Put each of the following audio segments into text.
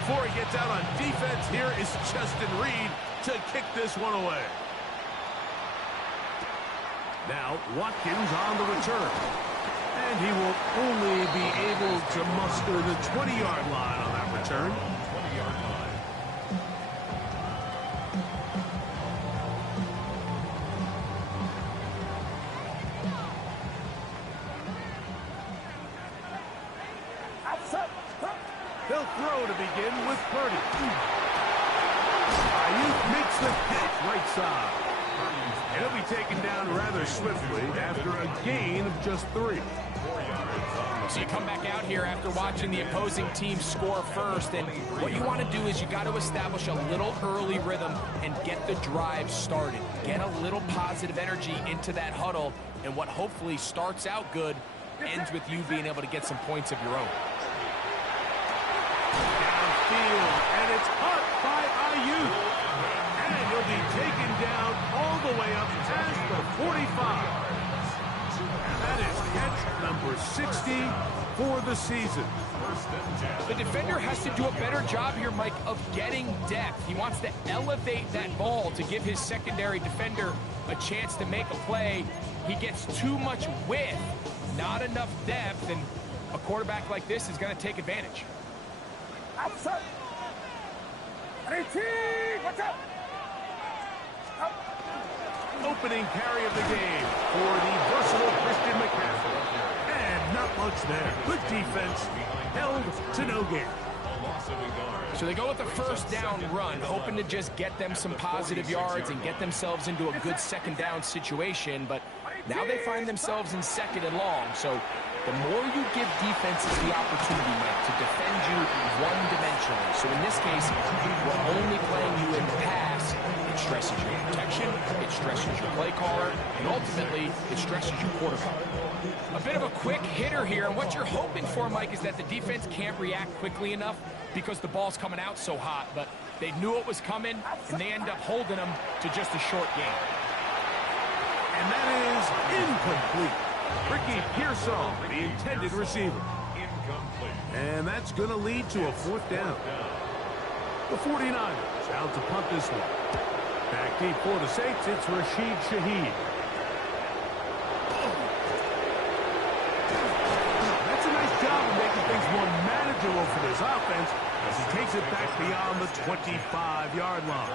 Before he gets out on defense, here is Justin Reed to kick this one away. Now, Watkins on the return. And he will only be able to muster the 20-yard line on that return. They'll throw to begin with Purdy. Ayuk makes the catch right side. And he'll be taken down rather swiftly after a gain of just 3. So you come back out here after watching the opposing team score first, and what you want to do is you got to establish a little early rhythm and get the drive started. Get a little positive energy into that huddle, and what hopefully starts out good ends with you being able to get some points of your own. Downfield, and it's caught by Ayuk. And he'll be taken down all the way up past the 45. That is catch number 60 for the season. The defender has to do a better job here, Mike, of getting depth. He wants to elevate that ball to give his secondary defender a chance to make a play. He gets too much width, not enough depth, and a quarterback like this is going to take advantage. Outside. 18. Watch out. Opening carry of the game for the versatile Christian McCaffrey. And not much there. Good defense. Held to no gain. So they go with the first down run, hoping to just get them some positive yards and get themselves into a good second down situation. But now they find themselves in second and long. So the more you give defenses the opportunity, Mike, to defend you one-dimensionally. So in this case, we're only playing you in the pass. It stresses your protection, it stresses your play caller, and ultimately, it stresses your quarterback. A bit of a quick hitter here, and what you're hoping for, Mike, is that the defense can't react quickly enough because the ball's coming out so hot, but they knew it was coming, and they end up holding them to just a short gain. And that is incomplete. Ricky Pearsall, the intended receiver. And that's going to lead to a fourth down. The 49ers out to punt this one. Back deep for the Saints, it's Rashid Shaheed. That's a nice job of making things more manageable for this offense as he takes it back beyond the 25-yard line.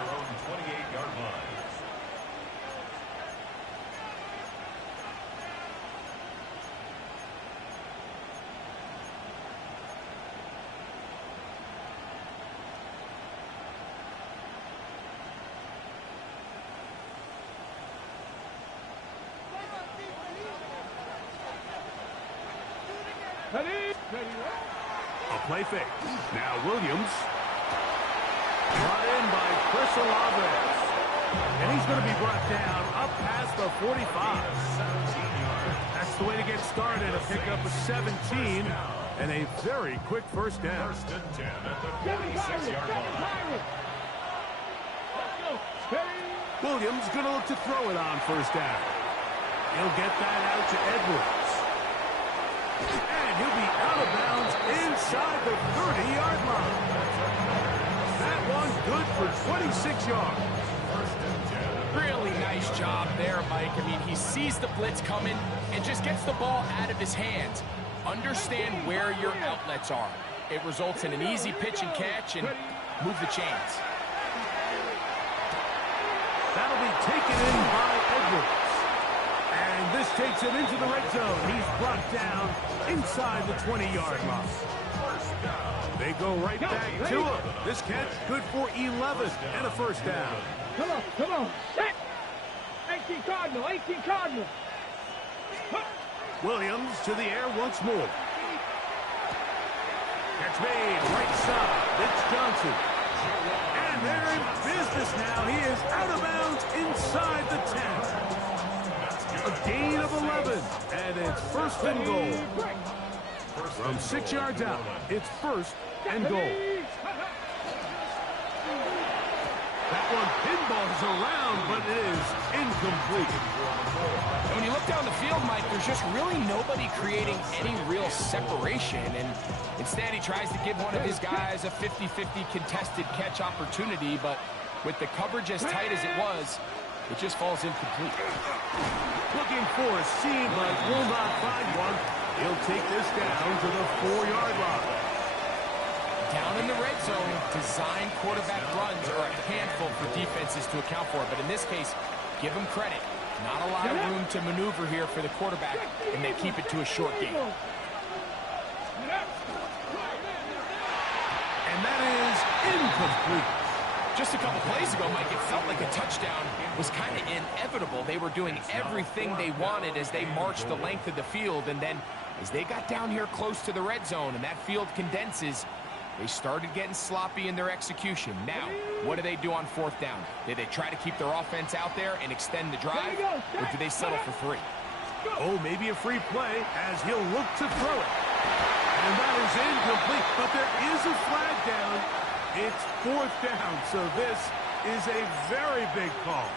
A play fake. Now Williams. Brought in by Chris Olave. And he's going to be brought down up past the 45. That's the way to get started. A pickup of 17 and a very quick first down. First and 10 at the 46-yard line. Williams going to look to throw it on first down. He'll get that out to Edwards. And he'll be out of bounds inside the 30-yard line. That one good for 26 yards. Really nice job there, Mike. I mean, he sees the blitz coming and just gets the ball out of his hands. Understand where your outlets are. It results in an easy pitch and catch and move the chains. That'll be taken in by Edwards. And this takes him into the red zone. He's brought down inside the 20-yard line. They go right back to him. This catch good for 11 and a first down. Come on, come on. Set. 18 Cardinal, 18 Cardinal. Williams to the air once more. Catch made, right side. It's Johnson. And they're in business now. He is out of bounds inside the 10. A gain of 11, and it's first and goal. From 6 yards out, it's first and goal. That one pinballs around, but it is incomplete. And when you look down the field, Mike, there's just really nobody creating any real separation. And instead, he tries to give one of his guys a 50-50 contested catch opportunity. But with the coverage as tight as it was, it just falls incomplete. Looking for a seam, but will not find one. He'll take this down to the 4-yard line. Down in the red zone, design quarterback runs are a handful for defenses to account for. But in this case, give them credit. Not a lot of room to maneuver here for the quarterback, and they keep it to a short game. And that is incomplete. Just a couple plays ago, Mike, it felt like a touchdown was kind of inevitable. They were doing everything they wanted as they marched the length of the field, and then as they got down here close to the red zone and that field condenses, they started getting sloppy in their execution. Now, what do they do on 4th down? Did they try to keep their offense out there and extend the drive, or do they settle for 3? Oh, maybe a free play as he'll look to throw it. And that is incomplete, but there is a flag down. It's 4th down, so this is a very big call.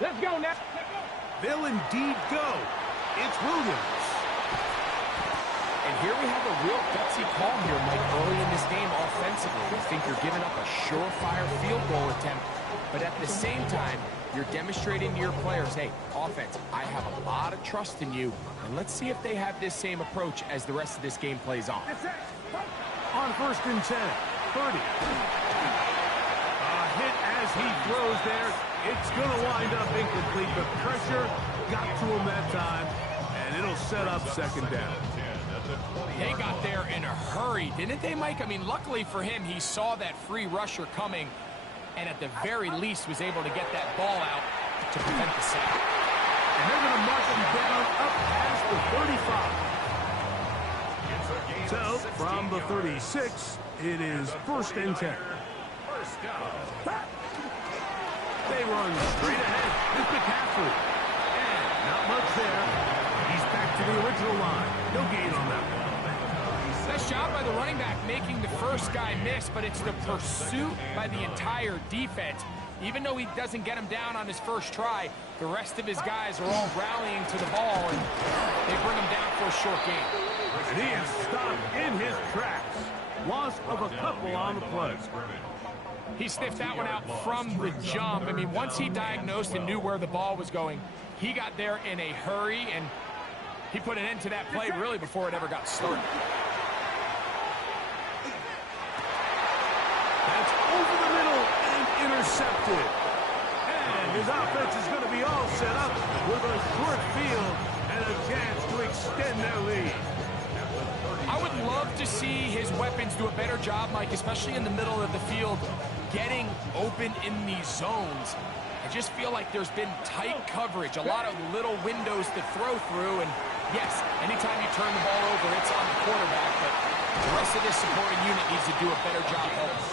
Let's go now. They'll indeed go. It's Williams. And here we have a real gutsy call here, Mike, early in this game offensively. I think you're giving up a surefire field goal attempt, but at the same time, you're demonstrating to your players, hey, offense, I have a lot of trust in you, and let's see if they have this same approach as the rest of this game plays on. On 1st and 10, 30. A hit as he throws there. It's going to wind up incomplete, but pressure got to him that time, and it'll set up 2nd down. They got there in a hurry, didn't they, Mike? I mean, luckily for him, he saw that free rusher coming, and at the very least was able to get that ball out to prevent the sack. And they're going to march him down up past the 35. So, from the 36, it is 1st and 10. They run straight ahead. It's McCaffrey. And not much there. He's back to the original line. No gain on that one. Nice job by the running back making the first guy miss, but it's the pursuit by the entire defense. Even though he doesn't get him down on his first try, the rest of his guys are all rallying to the ball, and they bring him down for a short gain. And he is stopped in his tracks. Loss of a couple on the play. He sniffed that one out from the jump. I mean, once he diagnosed and knew where the ball was going, he got there in a hurry, and he put an end to that play really before it ever got started. That's over the middle and intercepted. And his offense is going to be all set up with a short field and a chance to extend their lead. I would love to see his weapons do a better job, Mike, especially in the middle of the field, getting open in these zones. I just feel like there's been tight coverage, a lot of little windows to throw through, and yes, anytime you turn the ball over, it's on the quarterback, but the rest of this supporting unit needs to do a better job helping.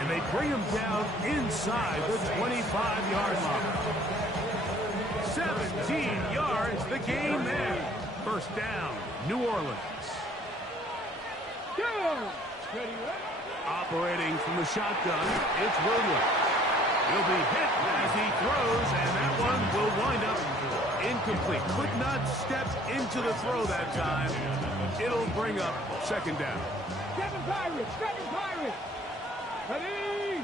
And they bring him down inside the 25-yard line. 17 yards, the game there. 1st down, New Orleans. Operating from the shotgun, it's Williams. He'll be hit as he throws, and that one will wind up incomplete. Could not step into the throw that time. It'll bring up 2nd down. Seven Pirates. Ready.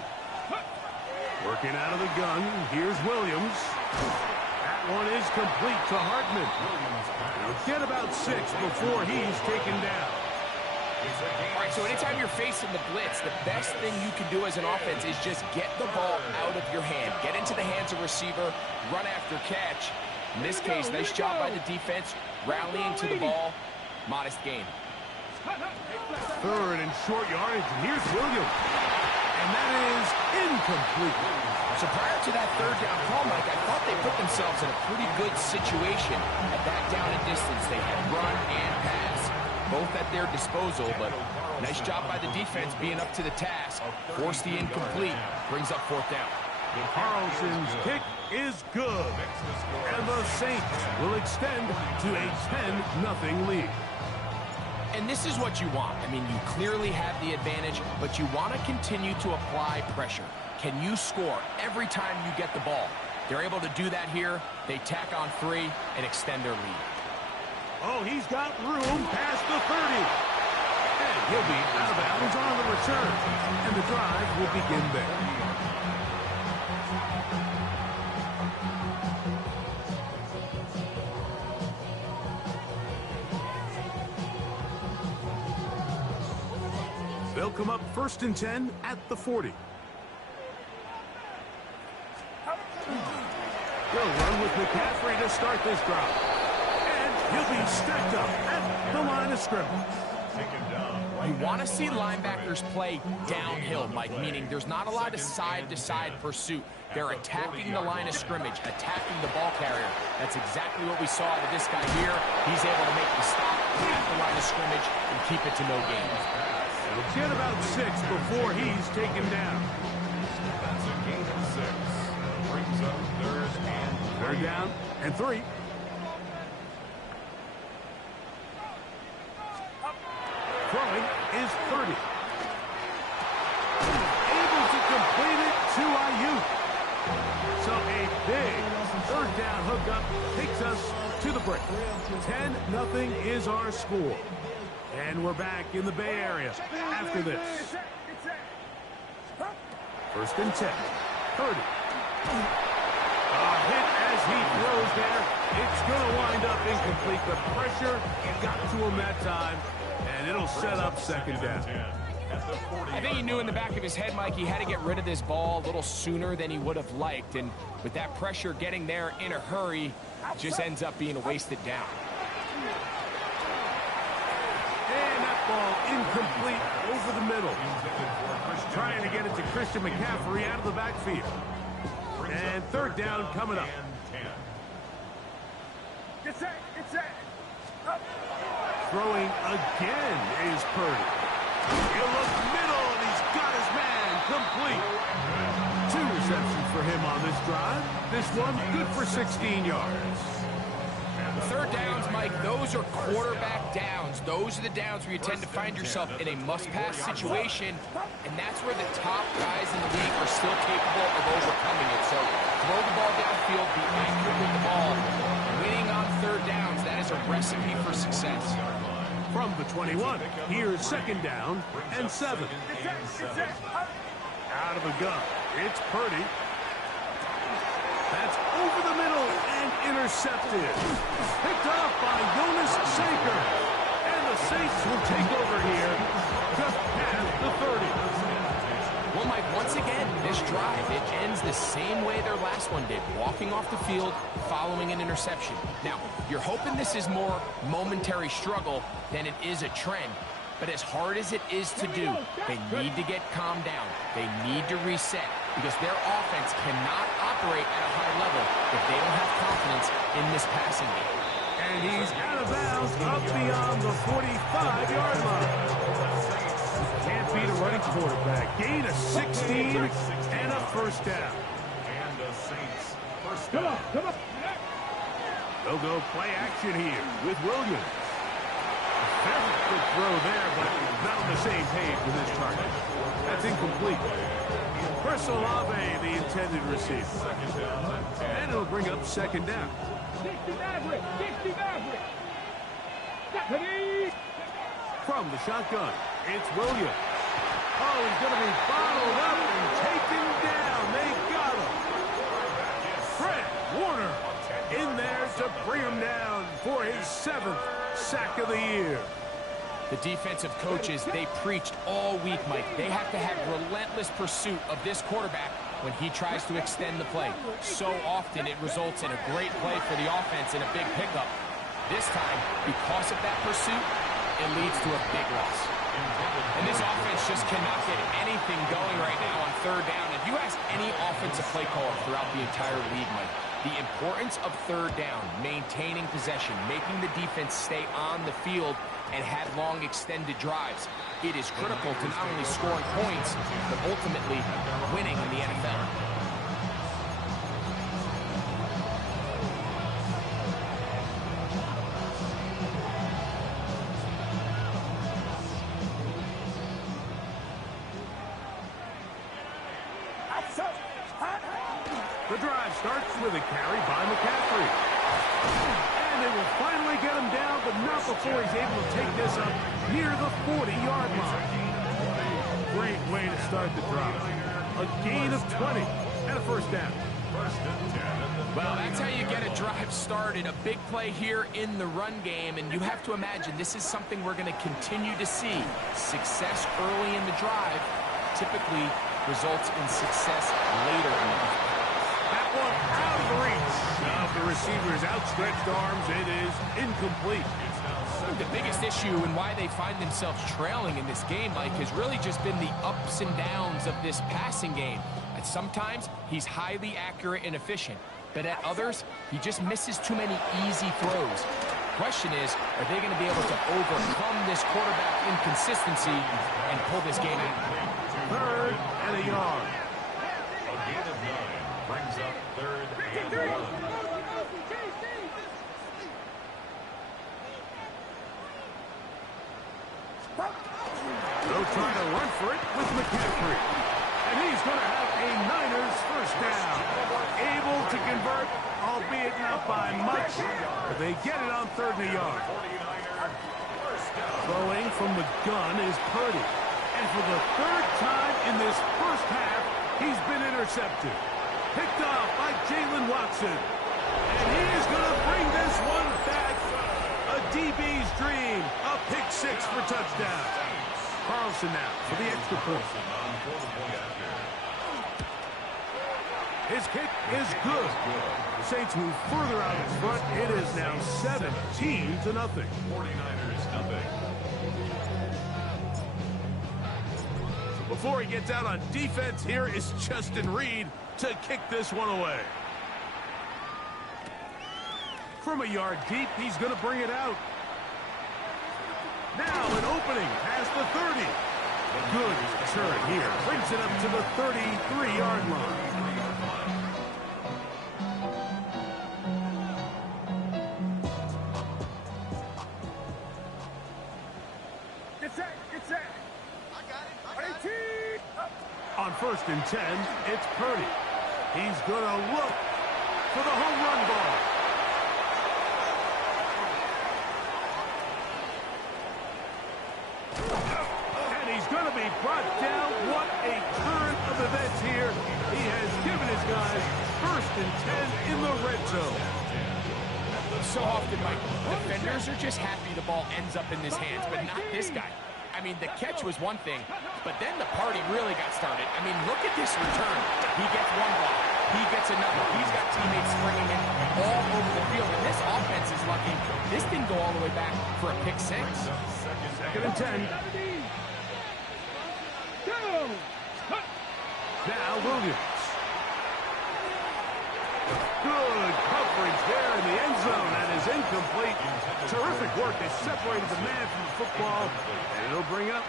Working out of the gun, here's Williams. That one is complete to Hartman. He'll get about 6 before he's taken down. All right, so anytime you're facing the blitz, the best thing you can do as an offense is just get the ball out of your hand. Get into the hands of receiver, run after catch. In this case, nice job by the defense, rallying to the ball. Modest gain. 3rd and short yardage, and here's Williams. And that is incomplete. So prior to that 3rd down call, Mike, I thought they put themselves in a pretty good situation at that down and distance. They had run and pass, both at their disposal, but Nice job by the defense being up to the task. Force the incomplete. Brings up 4th down. Carlson's kick is good. And the Saints will extend to a 10-0 lead. And this is what you want. I mean, you clearly have the advantage, but you want to continue to apply pressure. Can you score every time you get the ball? They're able to do that here. They tack on 3 and extend their lead. Oh, he's got room past the 30. And he'll be out of bounds on the return. And the drive will begin there. They'll come up 1st and 10 at the 40. They'll run with McCaffrey to start this drive. And he'll be stacked up at the line of scrimmage. You want to see linebackers play downhill, Mike, meaning there's not a lot of side-to-side pursuit. They're attacking the line of scrimmage, attacking the ball carrier. That's exactly what we saw out of this guy here. He's able to make the stop at the line of scrimmage and keep it to no gain. He'll get about 6 before he's taken down. That's a gain of 6. Brings up 3rd down and 3. Throwing is 30. Able to complete it to Ayuk. So a big 3rd down hookup takes us to the break. 10-0 is our score. And we're back in the Bay Area after this. 1st and 10. 30. A hit as he throws there. It's going to wind up incomplete. The pressure got to him that time, and it'll set up 2nd down. I think he knew in the back of his head, Mike, he had to get rid of this ball a little sooner than he would have liked. And with that pressure getting there in a hurry, it just ends up being a wasted down. And that ball incomplete over the middle. Trying to get it to Christian McCaffrey out of the backfield. And 3rd down coming up. Throwing again is Purdy. He'll look middle, and he's got his man complete. 2 receptions for him on this drive. This one good for 16 yards. 3rd downs, Mike, those are quarterback downs. Those are the downs where you tend to find yourself in a must-pass situation, and that's where the top guys in the league are still capable of overcoming it. So throw the ball downfield, be accurate with the ball. Winning on 3rd downs, that is a recipe for success. From the 21, here's 2nd down and 7. Out of the gun, it's Purdy. That's over the middle and intercepted. Picked off by Jonas Saker. And the Saints will take over here just past the 30. Well, Mike, once again, this drive, it ends the same way their last one did, walking off the field following an interception. Now, you're hoping this is more momentary struggle than it is a trend. But as hard as it is to do, they need to get calmed down. They need to reset because their offense cannot operate at a high level if they don't have confidence in this passing game. And he's out of bounds up beyond the 45-yard line. Can't beat a running quarterback. Gain of 16 and a 1st down. And the Saints 1st Come down. on, come on. They'll go play action here with Williams. Very good throw there, but not on the same page with his target. That's incomplete. Chris Olave, the intended receiver. And it'll bring up 2nd down. 60 Maverick, 60 Maverick. Stephanie. From the shotgun, it's Williams. Oh, he's going to be bottled up and taken down. They got him. Fred Warner in there to bring him down for his 7th sack of the year. The defensive coaches, they preached all week, Mike. They have to have relentless pursuit of this quarterback when he tries to extend the play. So often it results in a great play for the offense and a big pickup. This time, because of that pursuit, it leads to a big loss. And this offense just cannot get anything going right now on 3rd down. If you ask any offensive play caller throughout the entire league, Mike, The importance of third down, maintaining possession, making the defense stay on the field and have long extended drives. It is critical to not only scoring points, but ultimately winning in the NFL. The drive starts with a carry by McCaffrey. And they will finally get him down, but not before he's able to take this up near the 40-yard line. Great way to start the drive. A gain of 20 and a first down. Well, that's how you get a drive started. A big play here in the run game, and you have to imagine this is something we're going to continue to see. Success early in the drive typically results in success later in the drive. That one out of reach of the receiver's outstretched arms. It is incomplete. The biggest issue and why they find themselves trailing in this game, Mike, has really just been the ups and downs of this passing game. And sometimes he's highly accurate and efficient, but at others, he just misses too many easy throws. The question is, are they going to be able to overcome this quarterback inconsistency and pull this game out? Third and a yard. A gain of 9 brings up third and 1. They'll try to run for it with McCaffrey. And he's going to have a Niners first down. Able to convert, albeit not by much. But they get it on third and a yard. Throwing from the gun is Purdy. And for the third time in this first half, he's been intercepted. Picked off by Jalen Watson. And he is going to bring this one back. A DB's dream. A pick six for touchdown. Carlson now for the extra point. His kick is good. The Saints move further out in front. It is now 17-0. 49ers nothing. Before he gets out on defense, here is Justin Reed to kick this one away. From a yard deep, he's going to bring it out. Now an opening past the 30. Good turn here. Brings it up to the 33-yard line. Get set. I got it. On first and 10, it's Purdy. He's going to look for the home run ball. And he's going to be brought down. What a turn of events here. He has given his guys first and 10 in the red zone. So often, Mike, defenders are just happy the ball ends up in his hands, but not this guy. I mean, the catch was one thing, but then the party really got started. I mean, look at this return. He gets one block. He gets another. He's got teammates springing in all over the field, and this offense is lucky. This didn't go all the way back for a pick six. Second and 10. Now Williams. Good coverage there in the end zone. That is incomplete. Terrific work. They separated the man from the football. And it'll bring up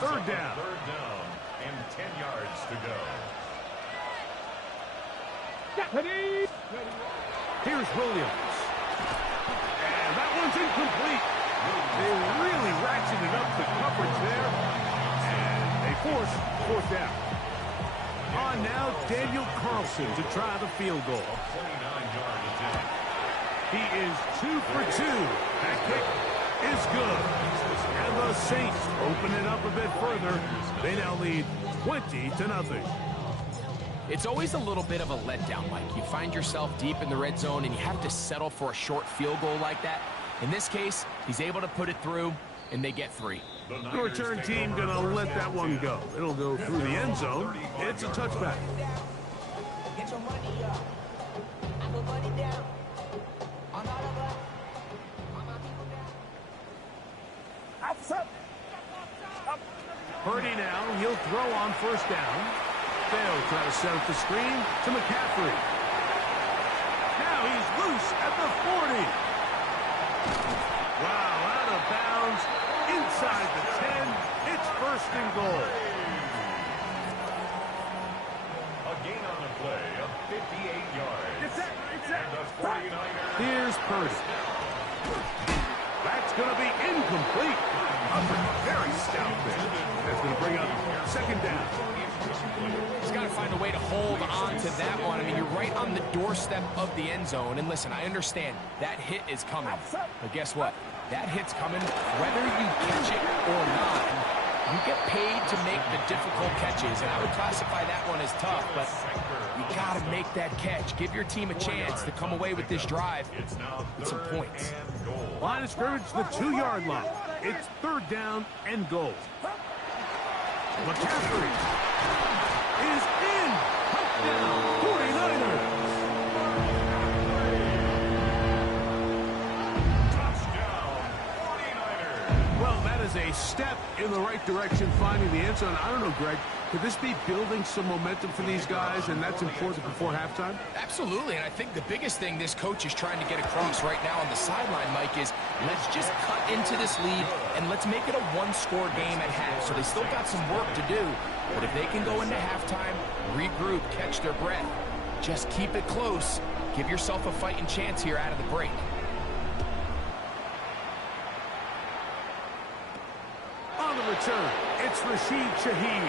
third down. Third down and 10 yards to go. Here's Williams. And that one's incomplete. They really ratcheted up the coverage there. And they force fourth down. On now, Daniel Carlson to try the field goal. 29-yard attempt. He is 2 for 2. That kick is good. And the Saints open it up a bit further. They now lead 20-0. It's always a little bit of a letdown, Mike. You find yourself deep in the red zone, and you have to settle for a short field goal like that. In this case, he's able to put it through, and they get 3. The return team going to let that one go. It'll go through the end zone. It's a touchback. Get your money up. I put money down. On all of us. On my people down. Purdy now. He'll throw on first down. They'll try to set up the screen to McCaffrey. inside the 10. It's first and goal. A gain on the play of 58 yards. It's that. And the 49ers. Here's Purdy. That's going to be incomplete. Very stout there. That's going to bring up second down. He's got to find a way to hold on to that one. I mean, you're right on the doorstep of the end zone. And listen, I understand that hit is coming. But guess what? That hit's coming whether you catch it or not. You get paid to make the difficult catches, and I would classify that one as tough, but you got to make that catch. Give your team a chance to come away with this drive with some points. Line of scrimmage, the 2-yard line. It's third down and goal. McCaffrey is in. Touchdown, 49ers. Well, that is a step in the right direction, finding the end zone. I don't know, Greg, could this be building some momentum for these guys, and that's important before halftime? Absolutely, and I think the biggest thing this coach is trying to get across right now on the sideline, Mike, is let's just cut into this lead, and let's make it a one-score game at half. So they still got some work to do, but if they can go into halftime, regroup, catch their breath, just keep it close, give yourself a fighting chance here out of the break. On the return, it's Rashid Shaheed.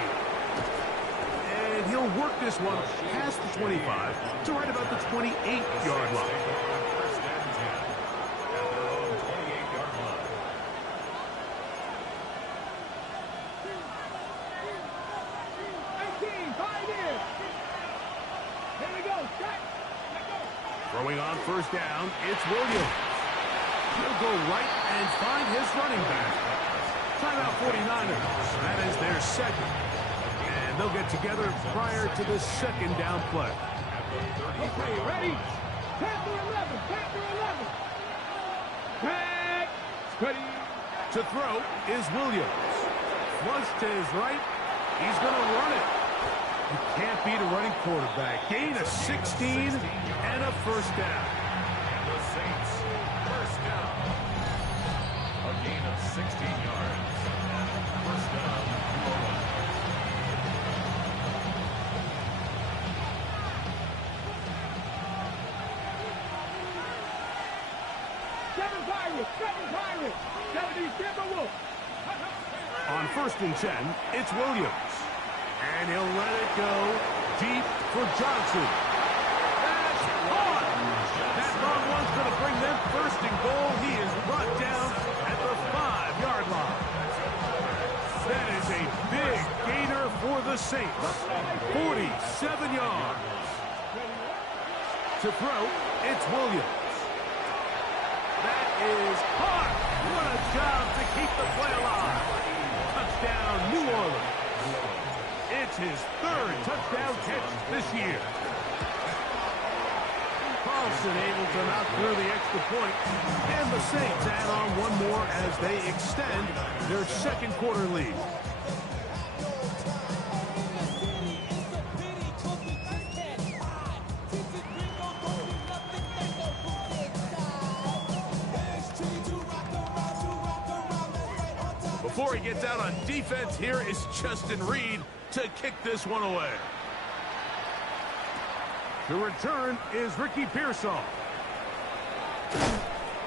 And he'll work this one past the 25 to right about the 28-yard line. First and 10 at their own 28-yard line. 18, 5 in. Here we go. Set. Let go. Throwing on first down, it's Williams. He'll go right and find his running back. Timeout 49ers. That is their second. And they'll get together prior to the second down play. Okay, ready? Panther 11. Panther 11. Back. Steady. To throw is Williams. Flush to his right. He's going to run it. You can't beat a running quarterback. Gain of 16 and a first down. And the Saints, first down. A gain of 16 yards. First down, 201. Seven Pirates. 70 Timberwolves. On first and 10, it's Williams. And he'll let it go deep for Johnson. That's caught. That long one's going to bring them first and goal. He is brought down at the 5-yard line. That is a big gainer for the Saints. 47 yards. To throw, it's Williams. That is caught. What a job to keep the play alive. Touchdown, New Orleans. It's his third touchdown catch this year. Carlson able to knock through the extra point, and the Saints add on one more as they extend their second quarter lead. Before he gets out on defense, here is Justin Reed to kick this one away. The return is Ricky Pearsall.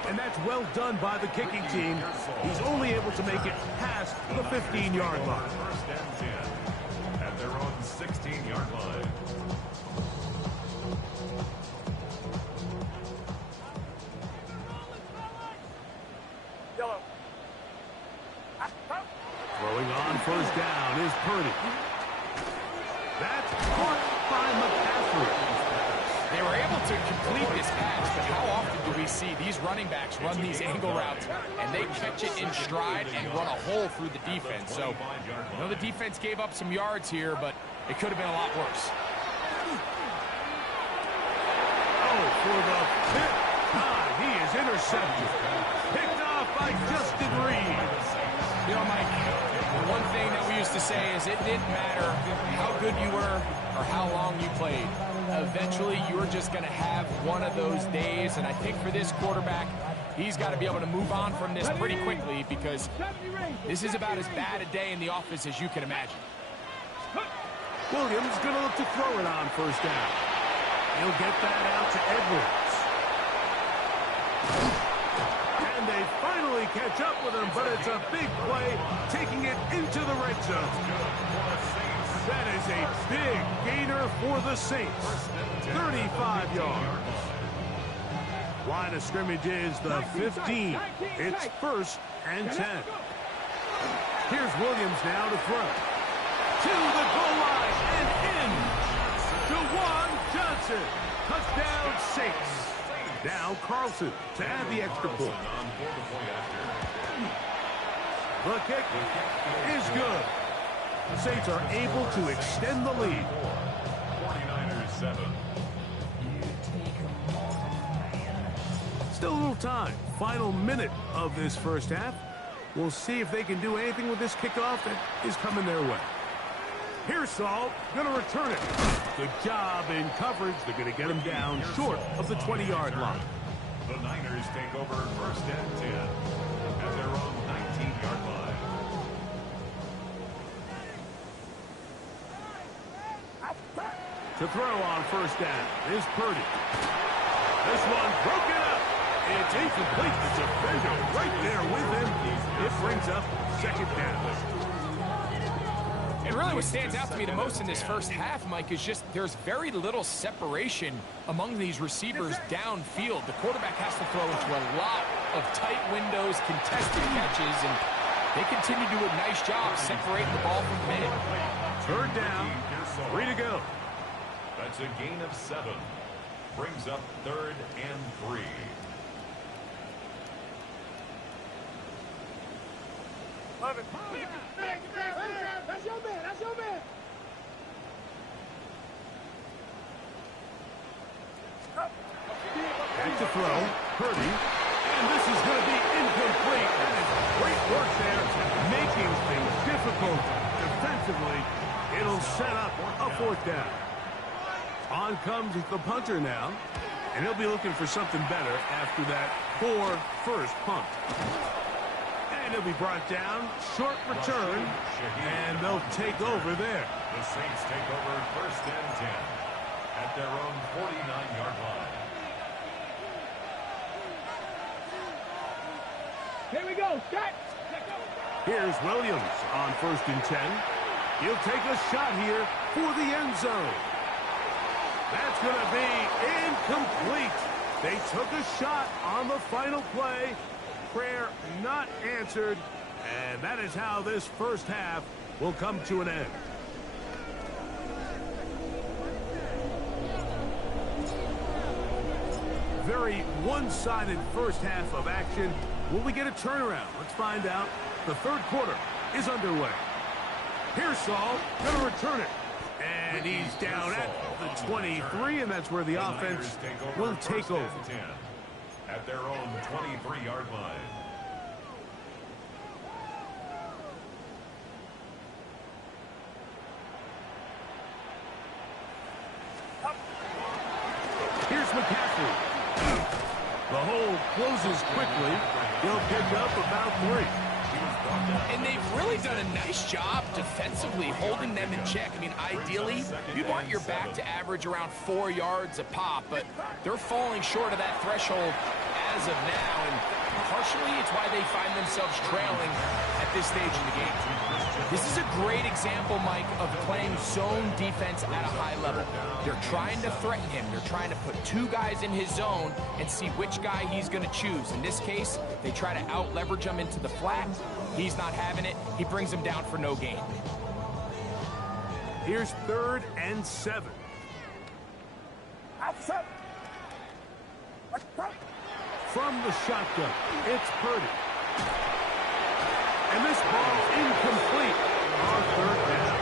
And that's well done by the kicking team. He's only able to make it past the 15-yard line. First and 10 at their own 16-yard line. Throwing on first down is Purdy. That's caught by McCaffrey. They were able to complete this pass, but how often do we see these running backs run these angle routes and they catch it in stride and run a hole through the defense? So, I know the defense gave up some yards here, but it could have been a lot worse. Oh, for the fifth time, he is intercepted. Picked off by Justin Reed. You know, Mike, the one thing that we used to say is it didn't matter how good you were or how long you played. Eventually, you were just going to have one of those days, and I think for this quarterback, He's got to be able to move on from this pretty quickly because this is about as bad a day in the office as you can imagine. Williams going to look to throw it on first down. He'll get that out to Edwards. And they finally catch up with him, but it's a big play, taking it into the red zone. That is a big gainer for the Saints. 35 yards. Line of scrimmage is the 15. It's 1st and 10. Here's Williams now to throw. To the goal line and in. DeJuan Johnson. Touchdown Saints. Now Carlson to add the extra point. The kick is good. The Saints are able to extend the lead. 49ers 7. Still a little time. Final minute of this first half. We'll see if they can do anything with this kickoff that is coming their way. Here's Saul, going to return it. Good job in coverage. They're going to get him down short of the 20-yard line. The Niners take over 1st and 10 at their own 19-yard line. To throw on first down is Purdy. This one broken up. It's incomplete. The defender right there with him. It brings up 2nd down. And really what stands out to me the most in this first half, Mike, is just there's very little separation among these receivers downfield. The quarterback has to throw into a lot of tight windows, contested catches, and they continue to do a nice job separating the ball from the man. 3rd down, 3 to go. That's a gain of 7. Brings up 3rd and 3. That's your man. That's your man. Back to throw. Purdy. And this is going to be incomplete. That is great work there, making things difficult defensively. It'll set up a 4th down. On comes the punter now, and he'll be looking for something better after that poor first punt. And he'll be brought down, short return, and they'll take over there. The Saints take over 1st and 10 at their own 49-yard line. Here we go. Set. Here's Williams on 1st and 10. He'll take a shot here for the end zone. That's going to be incomplete. They took a shot on the final play. Prayer not answered. And that is how this first half will come to an end. Very one-sided first half of action. Will we get a turnaround? Let's find out. The 3rd quarter is underway. Here's Saul, going to return it. And he's down at the 23, and that's where the offense will take over. At their own 23-yard line. Here's McCaffrey. The hole closes quickly. He'll pick up about 3. And they've really done a nice job defensively holding them in check. I mean, ideally, you'd want your back to average around 4 yards a pop, but they're falling short of that threshold as of now, and partially it's why they find themselves trailing at this stage in the game. This is a great example, Mike, of playing zone defense at a high level. They're trying to threaten him. They're trying to put 2 guys in his zone and see which guy he's going to choose. In this case, they try to out-leverage him into the flat. He's not having it. He brings him down for no gain. Here's 3rd and 7. From the shotgun, it's Purdy. And this ball incomplete on 3rd down.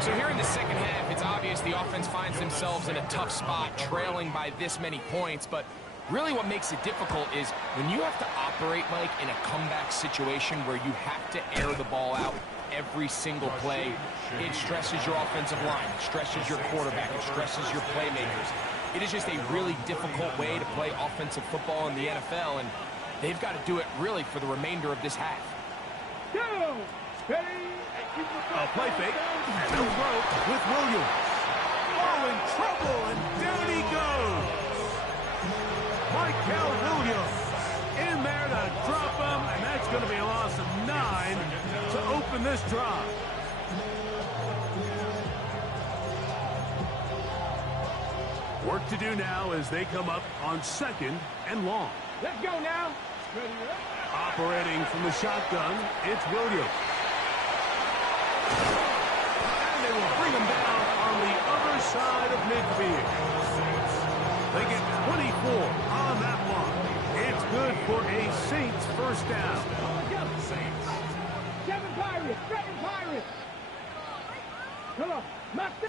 So here in the second half, it's obvious the offense finds themselves in a tough spot, trailing by this many points, but really what makes it difficult is when you have to operate, Mike, in a comeback situation where you have to air the ball out every single play, it stresses your offensive line, it stresses your quarterback, it stresses your playmakers. It is just a really difficult way to play offensive football in the NFL, and they've got to do it really for the remainder of this half. Go! Ready? A play fake, and they'll throw with Williams. Oh, in trouble, and down he goes. Michael Williams in there to drop him, and that's going to be a loss of 9 to open this drive. Work to do now as they come up on 2nd and long. Let's go now. Ready, ready? Operating from the shotgun, it's Williams. And they will bring him down on the other side of midfield. They get 24 on that one. It's good for a Saints first down. Seven Pirates. Come on. Master.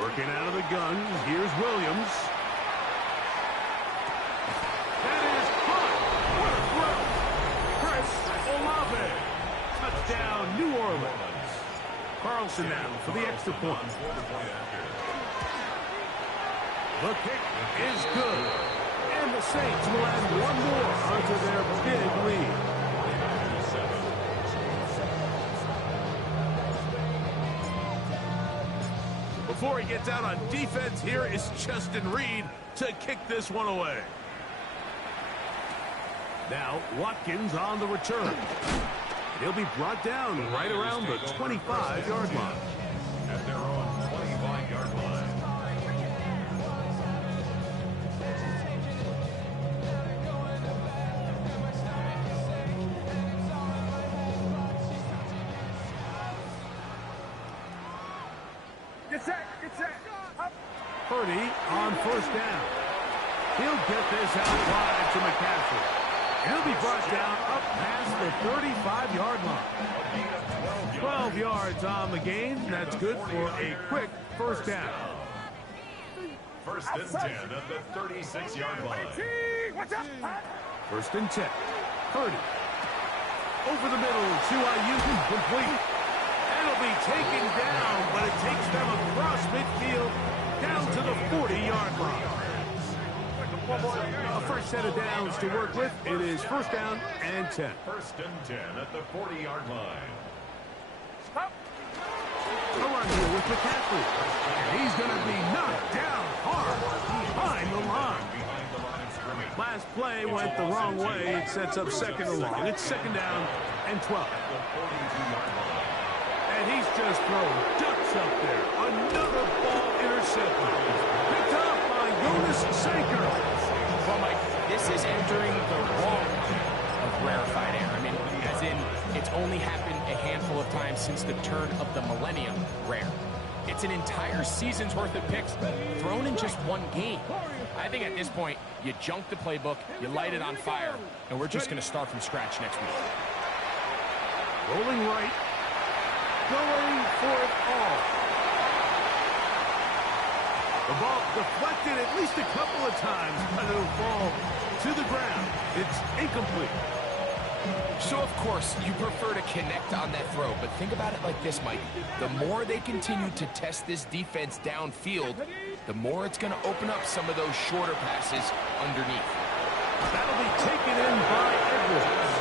Working out of the gun, here's Williams. That is caught. What a throw. Chris Olave. Touchdown, New Orleans. Carlson now for the extra point. The kick is good. And the Saints will add one more onto their big lead. Before he gets out on defense, here is Justin Reed to kick this one away. Now, Watkins on the return. He'll be brought down right around the 25-yard line. At their own 25-yard line. Get set. Up. Purdy on first down. He'll get this out wide to McCaffrey. He'll be brought down up past the 35-yard line. 12 yards on the gain. That's good for a quick first down. First and 10 at the 36-yard line. What's up? First and 10. Purdy. Over the middle to Ayuk. Complete. It'll be taken down, but it takes them across midfield down to the 40-yard line. A fresh set of downs to work with. It is first down and 10. First and 10 at the 40-yard line. A run here with McCaffrey. And he's going to be knocked down hard behind the line. Behind the line of scrimmage. Last play went the wrong way. It sets up second and long. It's second down and 12. At the 42-yard line. And he's just throwing ducks up there. Another ball intercepted. Picked up by Jonas Sanker. Well, Mike, this is entering the wrong of rarefied air. I mean, as in, it's only happened a handful of times since the turn of the millennium rare. It's an entire season's worth of picks thrown in just one game. I think at this point, you junk the playbook, you light it on fire, and we're just going to start from scratch next week. Rolling right. Going for it all. The ball deflected at least a couple of times, but it'll fall to the ground. It's incomplete. So, of course, you prefer to connect on that throw, but think about it like this, Mike. The more they continue to test this defense downfield, the more it's going to open up some of those shorter passes underneath. That'll be taken in by Edwards.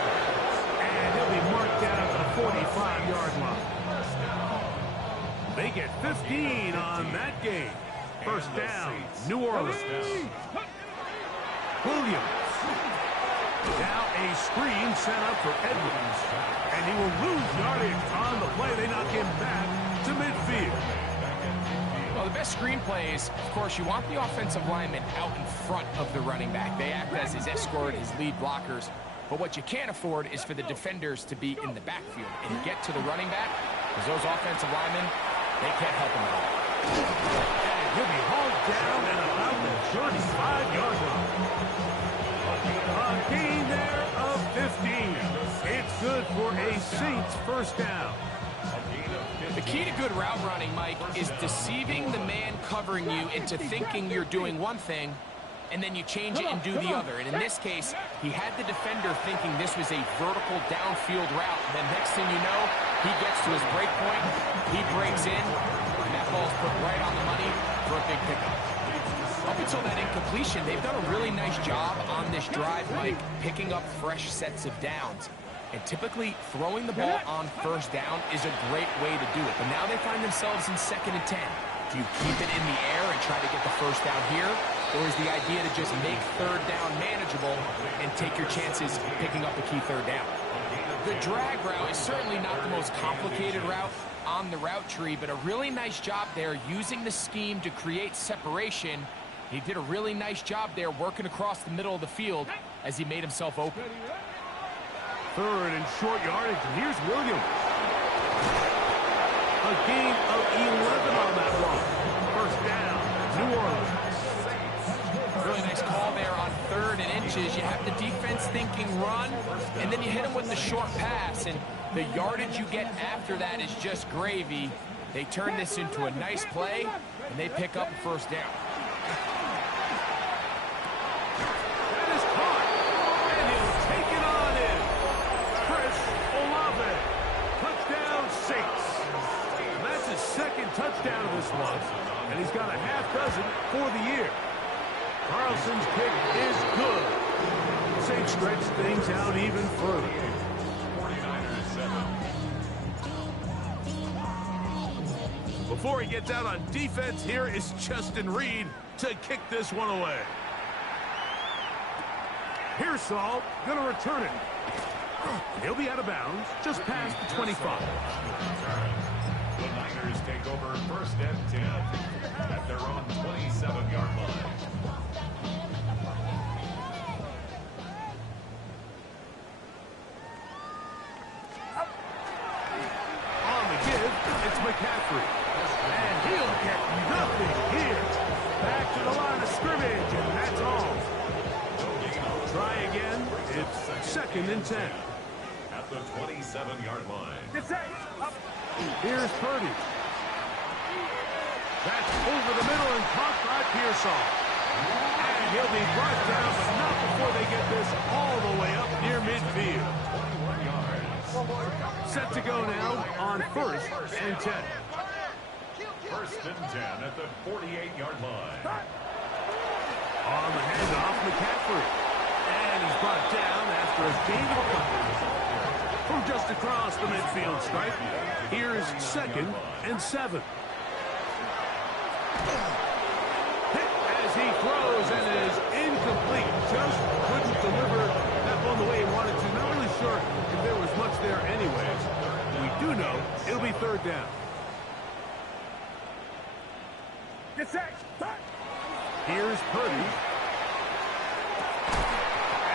And he'll be marked down at the 45-yard line. They get 15 on that game. First down, New Orleans. Williams. Now a screen set up for Edwards. And he will lose yardage on the play. They knock him back to midfield. Well, the best screen plays, of course, you want the offensive lineman out in front of the running back. They act as his escort, his lead blockers. But what you can't afford is for the defenders to be in the backfield and get to the running back, because those offensive linemen, they can't help him at all. And he'll be hauled down at about the 35-yard line. A gain there of 15. It's good for a Saints first down. The key to good route running, Mike, is deceiving the man covering you into thinking you're doing one thing, and then you change it and do the other. And in this case, he had the defender thinking this was a vertical downfield route. Then next thing you know, he gets to his break point, he breaks in, and that ball's put right on the money for a big pickup. Up until that incompletion, they've done a really nice job on this drive, Mike, picking up fresh sets of downs. And typically, throwing the ball on first down is a great way to do it. But now they find themselves in 2nd and 10. Do you keep it in the air and try to get the first down here? Or is the idea to just make 3rd down manageable and take your chances picking up a key 3rd down? The drag route is certainly not the most complicated route on the route tree, but a really nice job there using the scheme to create separation. He did a really nice job there working across the middle of the field as he made himself open. 3rd and short yardage, and here's Williams. A gain of 11 on that one. 1st down, New Orleans. Really nice call there on 3rd and inches. You have the defense thinking run, and then you hit them with the short pass, and the yardage you get after that is just gravy. They turn this into a nice play, and they pick up a 1st down. That is caught, and he'll take it on in. Chris Olave, touchdown Saints. That's his 2nd touchdown of this one, and he's got a half dozen for the year. Carlson's kick is good. Saints stretch things out even further. 49ers 7. Before he gets out on defense, here is Justin Reed to kick this one away. Pearsall going to return it. He'll be out of bounds just past the 25. The Niners take over 1st and 10 at their own 27-yard line. It's McCaffrey, and he'll get nothing here. Back to the line of scrimmage, and that's all. Try again. It's 2nd and 10. At the 27-yard line. Here's Purdy. That's over the middle and caught by Pearsall. And he'll be brought down, but not before they get this all the way up near midfield. 21 yards. Set to go now on 1st and 10. 1st and 10 at the 48-yard line. On the handoff, McCaffrey. And he's brought down after a gain of a couple. From just across the midfield stripe, here's 2nd and 7. Hit as he throws and is incomplete. Just couldn't deliver that one the way he wanted to. Not really sure if there was much there anyways. We do know it'll be 3rd down. Here's Purdy.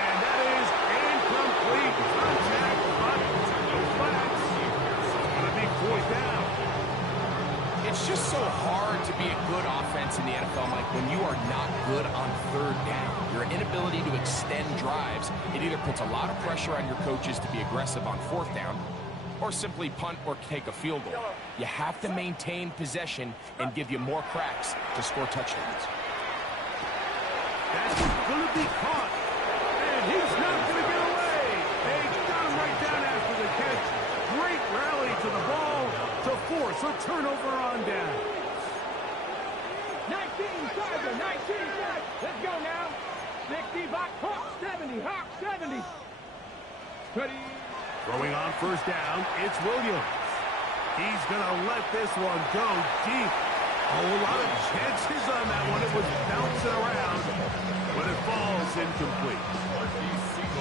And that is incomplete. Contact, but no flags. Gonna be 4th down. It's just so hard to be a good offense in the NFL, Mike, when you are not good on 3rd down. Your inability to extend drives, it either puts a lot of pressure on your coaches to be aggressive on 4th down, or simply punt or take a field goal. You have to maintain possession and give you more cracks to score touchdowns. That's going to be caught. And he's not going to get away. They got him right down after the catch. Great rally to the ball to force a turnover on down. 19 Tiger, 19 Tiger. Let's go now. 60 back, Hawk 70, Hawk 70. Ready. Throwing on 1st down, it's Williams. He's going to let this one go deep. A lot of chances on that one. It was bouncing around, but it falls incomplete.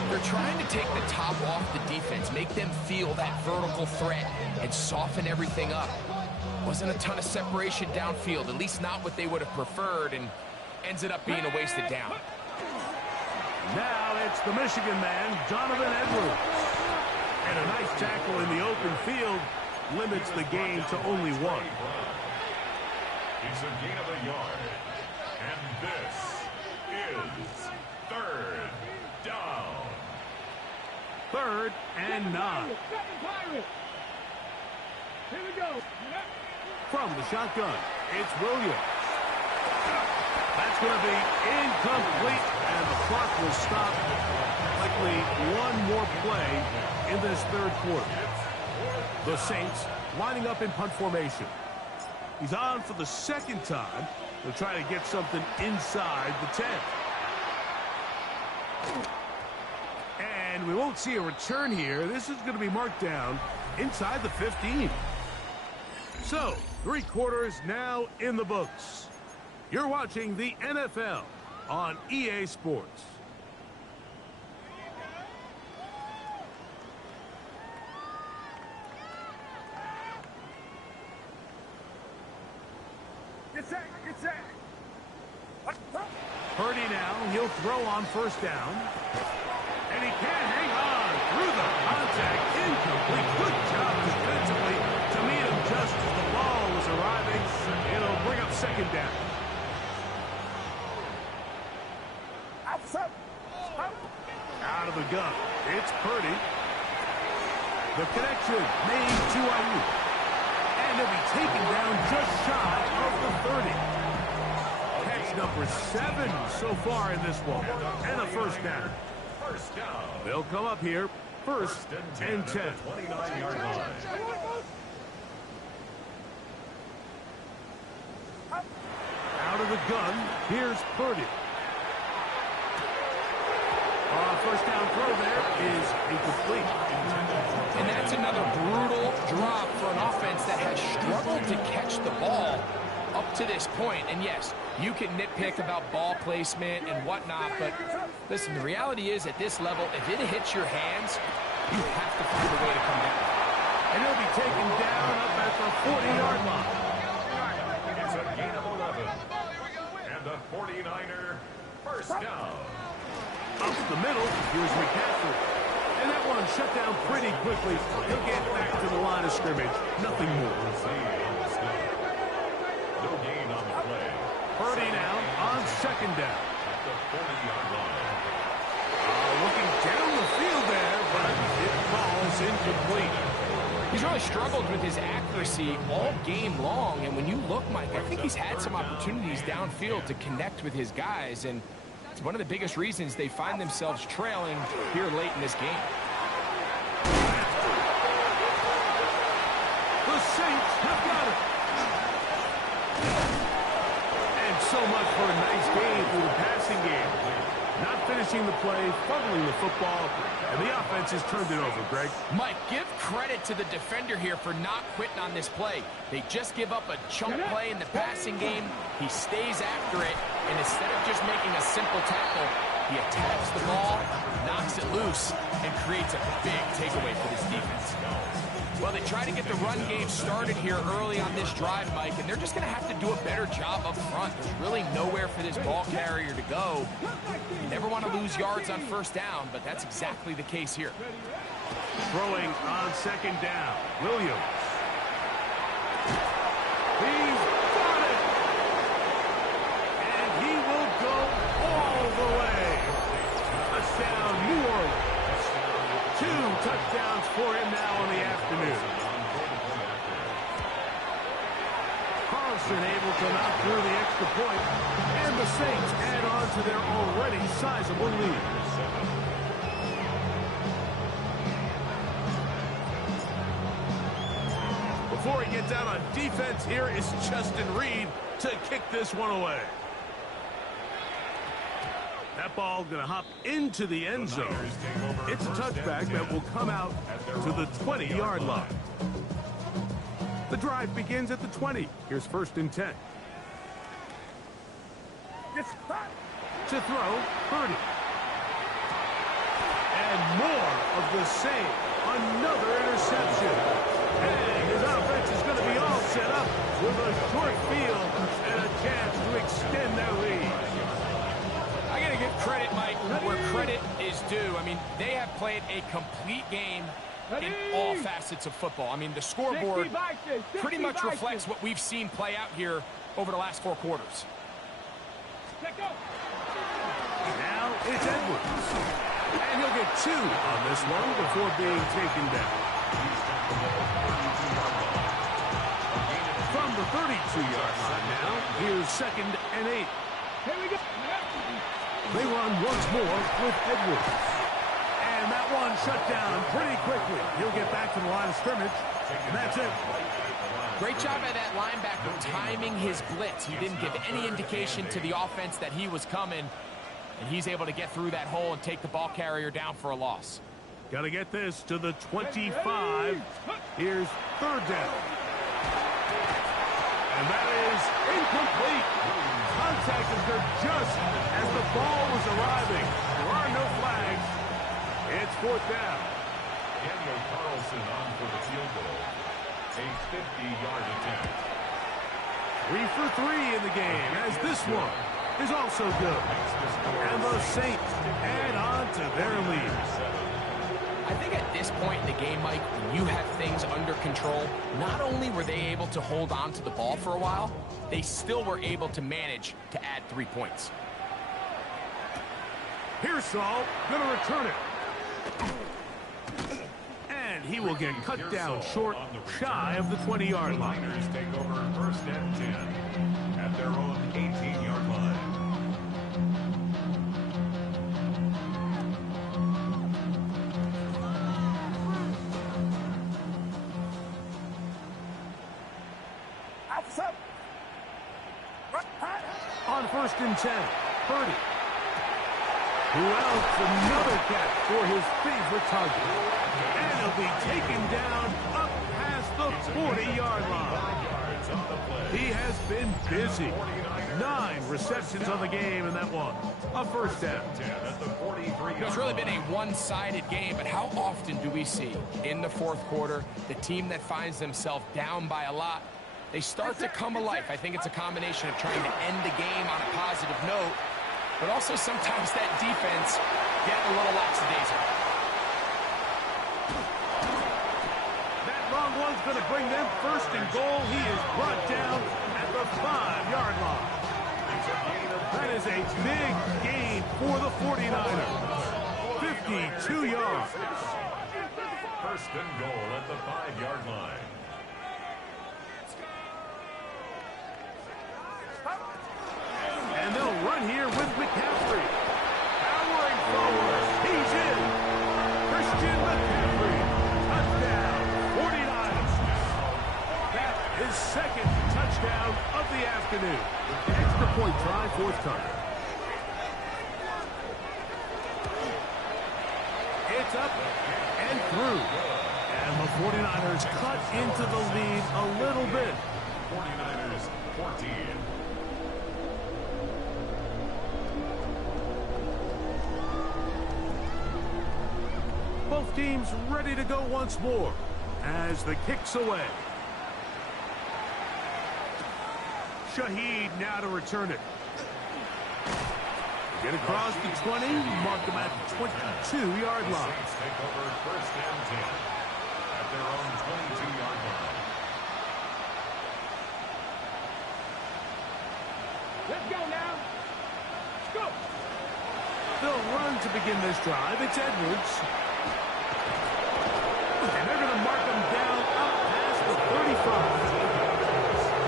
They're trying to take the top off the defense, make them feel that vertical threat, and soften everything up. Wasn't a ton of separation downfield, at least not what they would have preferred, and ended up being a wasted down. Now it's the Michigan man, Donovan Edwards. And a nice tackle in the open field limits the gain to only 1. It's a gain of a yard. And this is 3rd down. 3rd and 9. Here we go. From the shotgun, it's Williams. That's going to be incomplete, and the clock will stop. Likely one more play in this 3rd quarter. The Saints lining up in punt formation. He's on for the 2nd time, They'll try to get something inside the 10. And we won't see a return here. This is going to be marked down inside the 15. So, 3 quarters now in the books. You're watching the NFL on EA Sports. Purdy now, he'll throw on first down. And he can hang on through the contact. Incomplete. Good job defensively to meet him just as the ball was arriving. It'll bring up second down. Out of the gun. It's Purdy. The connection made to Ayuk. And he'll be taken down just shy of the 30. Catch number 7 so far in this one. And a first down. First down. They'll come up here first and 10. 29-yard line. Out of the gun, here's Purdy. First down throw there is incomplete. And that's another brutal drop for an offense that has struggled to catch the ball up to this point. And yes, you can nitpick about ball placement and whatnot, but listen, the reality is at this level, if it hits your hands, you have to find a way to come back. And he'll be taken down up at the 40-yard line. It's a gain of 11. And the 49er first down. Up the middle, here's McCaffrey. And that one shut down pretty quickly. He'll get back to the line of scrimmage. Nothing more. No gain on the play. Purdy now on second down. At the 40-yard line. Looking down the field there, but it falls incomplete. He's really struggled with his accuracy all game long, and when you look, Mike, I think he's had some opportunities downfield to connect with his guys, and it's one of the biggest reasons they find themselves trailing here late in this game. The Saints have got it. And so much for a nice game through the passing game. Not finishing the play, fumbling the football, and the offense has turned it over, Greg. Mike, give credit to the defender here for not quitting on this play. They just give up a chunk play in the passing game. He stays after it, and instead of just making a simple tackle, he attacks the ball, knocks it loose, and creates a big takeaway for this defense. Well, they try to get the run game started here early on this drive, Mike, and they're just going to have to do a better job up front. There's really nowhere for this ball carrier to go. You never want to lose yards on first down, but that's exactly the case here. Throwing on second down, Williams. He's got it! And he will go all the way. Touchdown, New Orleans. 2 touchdowns for him now in the afternoon. Carlson able to knock through the extra point, and the Saints add on to their already sizable lead. Before he gets out on defense, here is Justin Reed to kick this one away. That ball going to hop into the end zone. It's a touchback that will come out to the 20-yard line. The drive begins at the 20. Here's first and 10. To throw, Purdy. And more of the same. Another interception. And his offense is going to be all set up with a short field and a chance to extend their lead. I got to give credit, Mike, where credit is due. I mean, they have played a complete game in all facets of football. I mean, the scoreboard pretty much reflects what we've seen play out here over the last 4 quarters. Now it's Edwards. And he'll get 2 on this one before being taken down. From the 32-yard line now, here's second and 8. Here we go. They run once more with Edwards. And that one shut down pretty quickly. He'll get back to the line of scrimmage. And that's it. Great job by that linebacker timing his blitz. He didn't give any indication to the offense that he was coming, and he's able to get through that hole and take the ball carrier down for a loss. Got to get this to the 25. Here's third down. And that is incomplete. Contact occurred just as the ball was arriving. There are no flags. It's fourth down. Daniel Carlson on for the field goal. A 50-yard attempt. 3 for 3 in the game, as this one is also good. And the Saints add on to their lead. I think at this point in the game, Mike, when you have things under control, not only were they able to hold on to the ball for a while, they still were able to manage to add 3 points. Pearsall going to return it. And he will get cut down short, shy of the 20-yard line. Niners take over first and 10 at their own 18-yard line. On first and 10, Purdy. Who else? Another catch for his favorite target. And he'll be taken down up past the 40-yard line. He has been busy. 9 receptions on the game in that one. A first down. It's really been a one-sided game, but how often do we see in the fourth quarter the team that finds themselves down by a lot, they start to come alive? I think it's a combination of trying to end the game on a positive note, but also sometimes that defense getting a little lackadaisical. That long one's going to bring them first and goal. He is brought down at the 5-yard line. That is a big gain for the 49ers. 52 yards. First and goal at the 5-yard line. And they'll run here with McCaffrey. Powering forward. He's in. Christian McCaffrey. Touchdown. 49ers. That is second touchdown of the afternoon. Extra point try, forthcoming. It's up and through. And the 49ers cut into the lead a little bit. 49ers 14. Both teams ready to go once more as the kick's away. Shaheed now to return it. Get across the 20, mark them at the 22-yard line. Saints take over first and 10 at their own 22-yard line. Let's go now. Let's go. They'll run to begin this drive. It's Edwards. And they're going to mark him down up past the 35.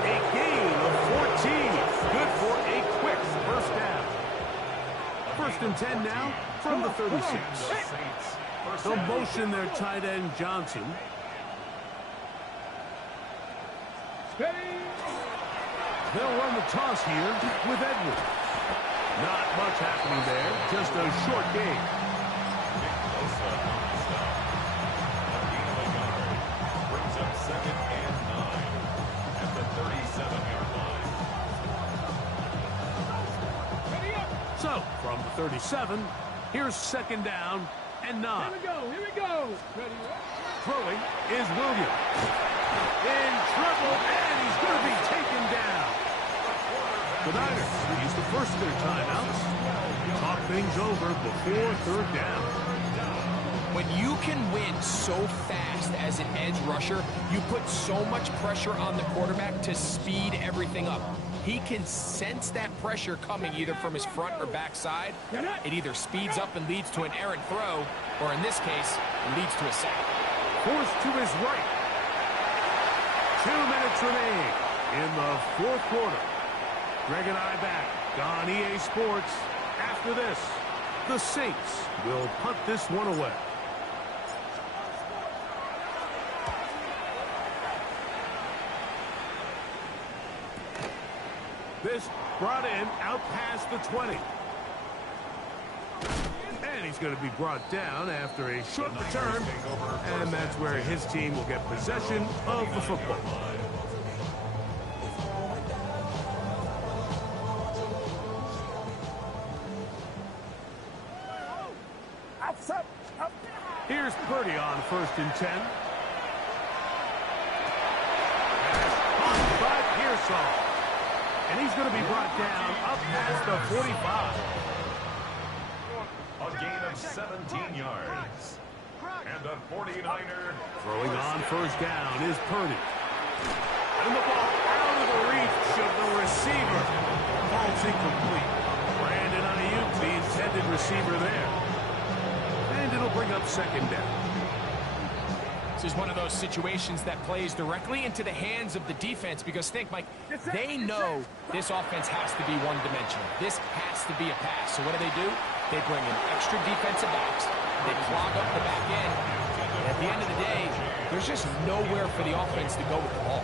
A gain of 14. Good for a quick first down. First and 10 now from the 36. They'll motion their tight end Johnson. Steady. They'll run the toss here with Edwards. Not much happening there. Just a short game. Brings up second and 9 at the 37-yard line. Ready up. So, from the 37, here's second down and 9. Here we go. Here we go. Ready up. Throwing is Williams. In trouble, and he's going to be taken down. The Niners use the first of their timeouts. Talk things over before third down. When you can win so fast as an edge rusher, you put so much pressure on the quarterback to speed everything up. He can sense that pressure coming either from his front or back side. It either speeds up and leads to an errant throw, or in this case, it leads to a sack. Forced to his right. 2 minutes remain in the fourth quarter. Greg and I back on EA Sports. After this, the Saints will punt this one away. This brought in out past the 20. And he's going to be brought down after a short return. And that's where his team will get possession of the football. Here's Purdy on 1st and 10. Caught by Pearsall. And he's going to be brought down up past the 45. A gain of 17 yards. And a 49er. Throwing on 1st down is Purdy. And the ball out of the reach of the receiver. Ball's incomplete. Brandon Ayuk, the intended receiver there. And it'll bring up 2nd down. This is one of those situations that plays directly into the hands of the defense because think, Mike, they know this offense has to be one-dimensional. This has to be a pass. So what do? They bring in extra defensive backs. They clog up the back end. And at the end of the day, there's just nowhere for the offense to go with the ball.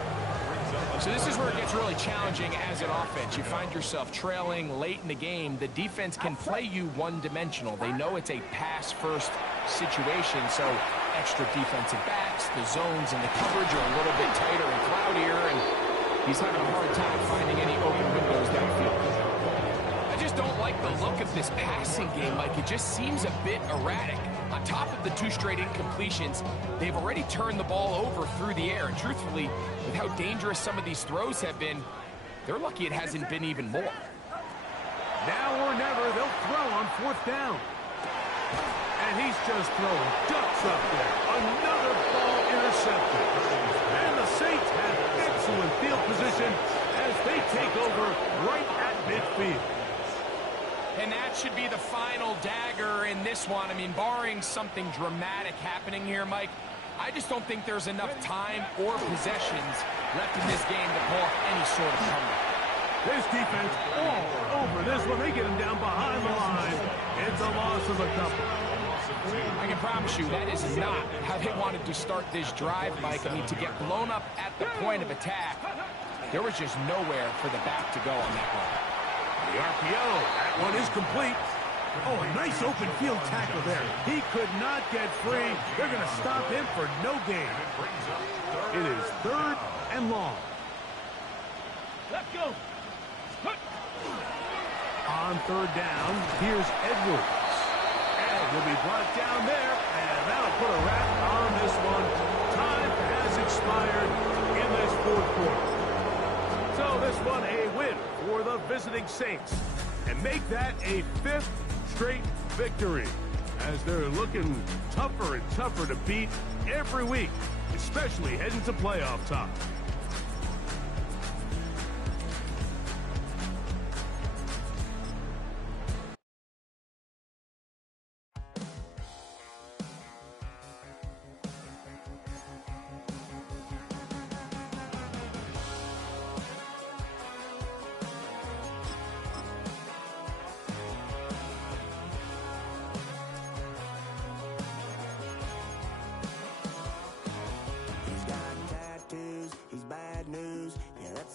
So this is where it gets really challenging as an offense. You find yourself trailing late in the game. The defense can play you one-dimensional. They know it's a pass-first situation, so extra defensive backs, the zones and the coverage are a little bit tighter and cloudier, and he's having a hard time finding any open windows downfield. I just don't like the look of this passing game. Like, it just seems a bit erratic. On top of the 2 straight incompletions, they've already turned the ball over through the air. And truthfully, with how dangerous some of these throws have been, they're lucky it hasn't been even more. Now or never, they'll throw on 4th down. And he's just throwing ducks up there. Another ball intercepted. And the Saints have excellent field position as they take over right at midfield. And that should be the final dagger in this one. I mean, barring something dramatic happening here, Mike, I just don't think there's enough time or possessions left in this game to pull off any sort of comeback. This defense all over this one. They get him down behind the line. It's a loss of a couple. I can promise you that is not how they wanted to start this drive, Mike. I mean, to get blown up at the point of attack, there was just nowhere for the back to go on that run. The RPO, that one is complete. Oh, a nice open field tackle there. He could not get free. They're going to stop him for no gain. It is 3rd and long. Let's go. On 3rd down, here's Edwards. And he'll be brought down there, and that'll put a wrap on this one. Time has expired in this 4th quarter. So this one a win for the visiting Saints. And make that a 5th straight victory as they're looking tougher and tougher to beat every week, especially heading to playoff time.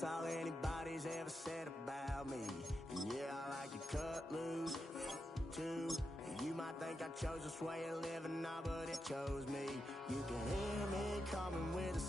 all anybody's ever said about me. And yeah, I like to cut loose, too. You might think I chose this way of living now, but it chose me. You can hear me coming with a